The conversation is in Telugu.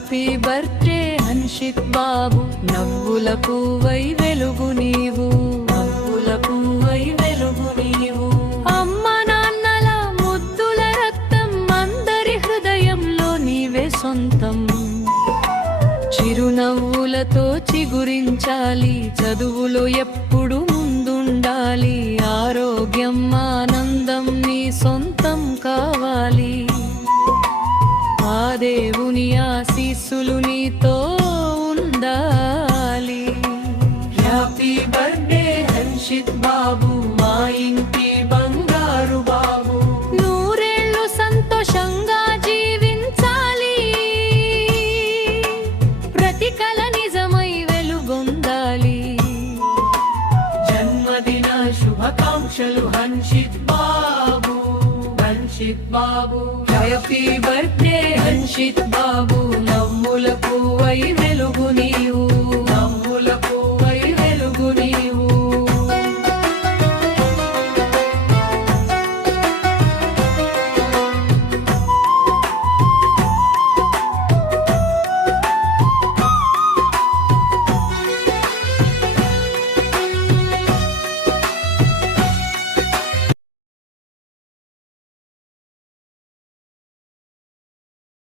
హ్యాపీ బర్త్డే హన్షిత్ బాబు, నవ్వుల పువ్వై వెలుగు నీవు, నవ్వుల పువ్వై వెలుగు నీవు. అమ్మ నాన్నల ముద్దుల రక్తం, అందరి హృదయంలో నీవే సొంతం. చిరునవ్వులతో చిగురించాలి, చదువులో ఎప్పుడు ముందుండాలి. ఆరోగ్యం ఆనందం నీ సొంతం కావాలి. ఆ దేవుని ఆశీస్సులు నీతో ఉండాలి. హ్యాపీ బర్త్డే హన్షిత్ బాబు, మా ఇంటి బంగారు బాబు. నూరేళ్ళు సంతోషంగా జీవించాలి, ప్రతి కల నిజమై వెలుగొందాలి. జన్మదిన శుభాకాంక్షలు హన్షిత్ బాబు, హన్షిత్ బాబు. హ్యాపీ బర్త్డే హన్షిత్ బాబు.